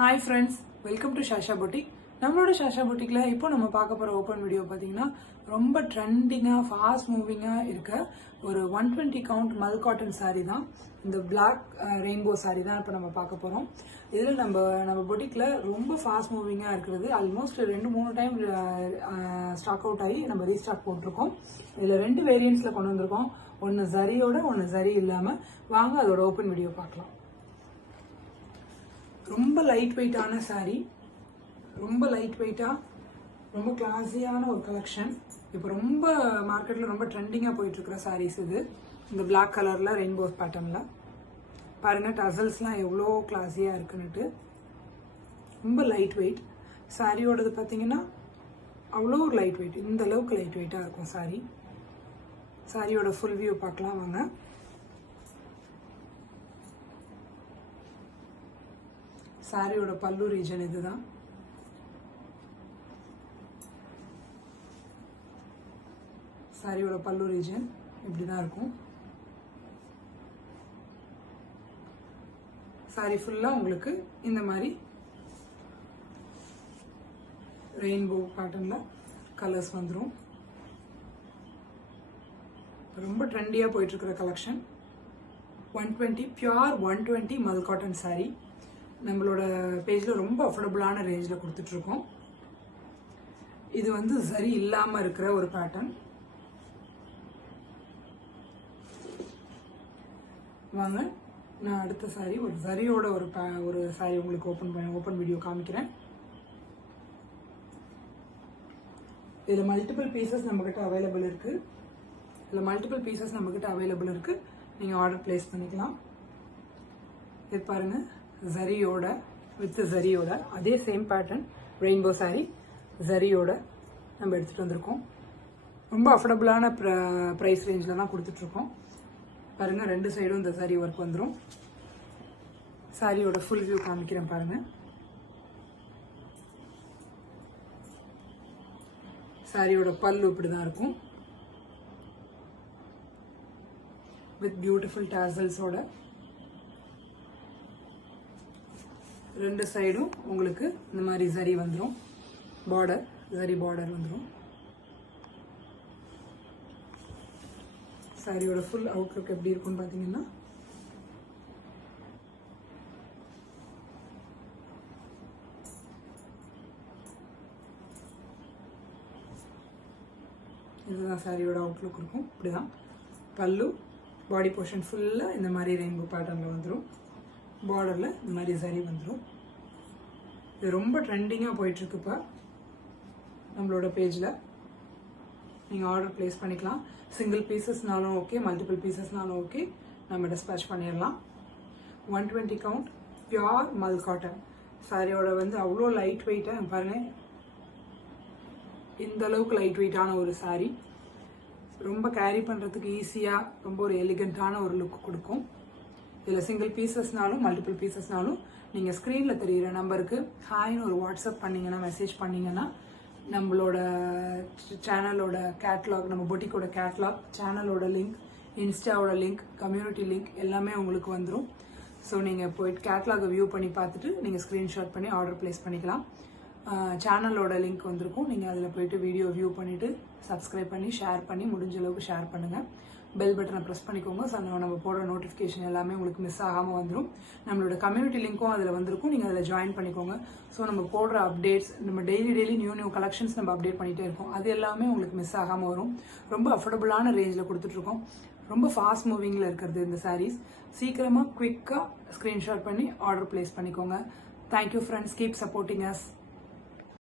Hi friends, welcome to Shasha Boutique. நம்மளோட ஷாஷா புட்டிக்ல இப்போ நம்ம பார்க்க போற ஓபன் வீடியோ பாத்தீங்கன்னா ரொம்ப ட்ரெண்டிங்கா ஃபாஸ்ட் மூவிங்கா இருக்க ஒரு 120 கவுண்ட் மல் காட்டன் saree தான். இந்த பிளாக் ரெயின்போ saree தான் இப்போ நம்ம பார்க்க போறோம். இதுல நம்ம புட்டிக்ல ரொம்ப ஃபாஸ்ட் மூவிங்கா இருக்குது. ஆல்மோஸ்ட் 2-3 டைம் ஸ்டாக் அவுட் ஆகி நம்ம ரீஸ்டாக் போட்டிருக்கோம். இதுல ரெண்டு வேரியன்ட்ஸ்ல கொண்டு வந்திருக்கோம். ஒன்னு ஜரியோட ஒன்னு ஜரி இல்லாம. வாங்க அதோட ஓபன் வீடியோ பார்க்கலாம். ரொம்ப லைட் வெயிட்டான saree, ரொம்ப லைட் வெயிட்டா ரொம்ப கிளாஸியான ஒரு கலெக்ஷன். இப்போ ரொம்ப மார்க்கெட்ல ரொம்ப ட்ரெண்டிங்கா போயிட்டு இருக்கிற சாரீஸ் இது. இந்த பிளாக் கலர்ல ரெயின்போ பேட்டர்ன்ல பாருங்க, டசல்ஸ்லாம் எவ்வளோ கிளாஸியா இருக்குன்னுட்டு. ரொம்ப லைட் வெயிட் சாரியோடது பார்த்தீங்கன்னா அவ்வளோ ஒரு லைட் வெயிட், இந்த அளவுக்கு லைட் வெயிட்டா இருக்கும் சாரி. சாரியோட ஃபுல் வியூ பார்க்கலாம் வாங்க. சாரியோட பல்லு ரீஜன் இதுதான். சாரியோட பல்லு ரீஜன் இப்படிதான் இருக்கும். சாரி ஃபுல்லா உங்களுக்கு இந்த மாதிரி ரெயின்போ பேட்டர்ன்ல கலர்ஸ் வந்துடும். ரொம்ப ட்ரெண்டியா போயிட்டு இருக்கிற கலெக்ஷன் 120 பியூர் 120 மல் காட்டன் சாரி. நம்மளோட பேஜ்ல ரொம்ப அஃபோர்டபுளான ரேஞ்சில் கொடுத்துட்டு இருக்கோம். இது வந்து சரி இல்லாம இருக்கிற ஒரு பேட்டர்ன். வாங்க நான் அடுத்த சாரி ஒரு சரியோட ஒரு சாரி உங்களுக்கு ஓபன் வீடியோ காமிக்கிறேன். இதுல மல்டிபிள் பீசஸ் நம்ம கிட்ட அவைலபிள் இருக்கு. நீங்க ஆர்டர் பிளேஸ் பண்ணிக்கலாம். இது பாருங்க, ஜரியோட ஜரியோட அதே சேம் பேட்டர்ன் ரெயின்போ சாரி ஜரியோட நம்ம எடுத்துட்டு வந்திருக்கோம். ரொம்ப அஃபோர்டபுளான பிரைஸ் ரேஞ்சில் தான் கொடுத்துட்டு இருக்கோம். பாருங்க, ரெண்டு சைடும் இந்த சாரி ஒர்க் வந்துடும். சாரியோட ஃபுல் வியூ காமிக்கிறேன் பாருங்க. சாரியோட பல்லு இப்படிதான் இருக்கும் வித் பியூட்டிஃபுல் டாசல்ஸோட. ரெண்டு சைடும் உங்களுக்கு இந்த மாதிரி ஜரி வந்துடும். ஜரி பார்டர் வந்துடும். சாரியோட ஃபுல் அவுட்லுக் எப்படி இருக்கும்னு பாத்தீங்கன்னா இதுதான் சாரியோட அவுட்லுக் இருக்கும். இப்படிதான் பல்லு, பாடி போர்ஷன் ஃபுல்லா இந்த மாதிரி ரெயின்போ பேட்டர்ன்ல வந்துடும். பார்டர்ல இந்த மாதிரி சரி வந்துடும். இது ரொம்ப ட்ரெண்டிங்கா போயிட்டு இருக்குப்பா. நம்மளோட பேஜ்ல நீங்க ஆர்டர் பிளேஸ் பண்ணிக்கலாம். சிங்கிள் பீசஸ்னாலும் ஓகே, மல்டிபிள் பீசஸ்னாலும் ஓகே, நம்ம டிஸ்பேச் பண்ணிடலாம். 120 கவுண்ட் பியூர் மல் காட்டன் சாரியோட வந்து அவ்வளோ லைட் வெயிட்டா பாருங்க. இந்த அளவுக்கு லைட் வெயிட்டான ஒரு சாரி, ரொம்ப கேரி பண்றதுக்கு ஈஸியா, ரொம்ப ஒரு எலிகண்டான ஒரு லுக் கொடுக்கும். இதில் சிங்கிள் பீசஸ்னாலும் மல்டிபிள் பீசஸ்னாலும் நீங்கள் ஸ்க்ரீனில் தெரிகிற நம்பருக்கு ஹாய்னு ஒரு வாட்ஸ்அப் பண்ணிங்கன்னா, மெசேஜ் பண்ணிங்கன்னா நம்மளோட சேனலோட கேட்லாக், நம்ம பொட்டிக்கோட கேட்லாக், சேனலோட லிங்க், இன்ஸ்டாவோட லிங்க், கம்யூனிட்டி லிங்க் எல்லாமே உங்களுக்கு வந்துடும். ஸோ நீங்கள் போயிட்டு கேட்லாகை வியூ பண்ணி பார்த்துட்டு நீங்கள் ஸ்க்ரீன்ஷாட் பண்ணி ஆர்டர் பிளேஸ் பண்ணிக்கலாம். சேனலோட லிங்க் வந்திருக்கும். நீங்கள் அதில் போயிட்டு வீடியோ வியூ பண்ணிவிட்டு சப்ஸ்கிரைப் பண்ணி ஷேர் பண்ணி முடிஞ்ச அளவுக்கு ஷேர் பண்ணுங்கள். பெல் பட்டனை ப்ரெஸ் பண்ணிக்கோங்க. ஸோ நம்ம போடுற நோட்டிஃபிகேஷன் எல்லாமே உங்களுக்கு மிஸ் ஆகாமல் வந்துடும். நம்மளோட கம்யூனிட்டி லிங்க்கும் அதில் வந்திருக்கும். நீங்கள் அதில் ஜாயின் பண்ணிக்கோங்க. ஸோ நம்ம போடுற அப்டேட்ஸ், நம்ம டெய்லி நியூ கலெக்ஷன்ஸ் நம்ம அப்டேட் பண்ணிகிட்டே இருக்கோம். அது எல்லாமே உங்களுக்கு மிஸ் ஆகாமல் வரும். ரொம்ப அஃபோர்டபுளான ரேஞ்சில் கொடுத்துட்ருக்கோம். ரொம்ப ஃபாஸ்ட் மூவிங்கில் இருக்கிறது இந்த சாரீஸ். சீக்கிரமாக குவிக்காக ஸ்க்ரீன்ஷாட் பண்ணி ஆர்டர் பிளேஸ் பண்ணிக்கோங்க. Thank you friends, keep supporting us.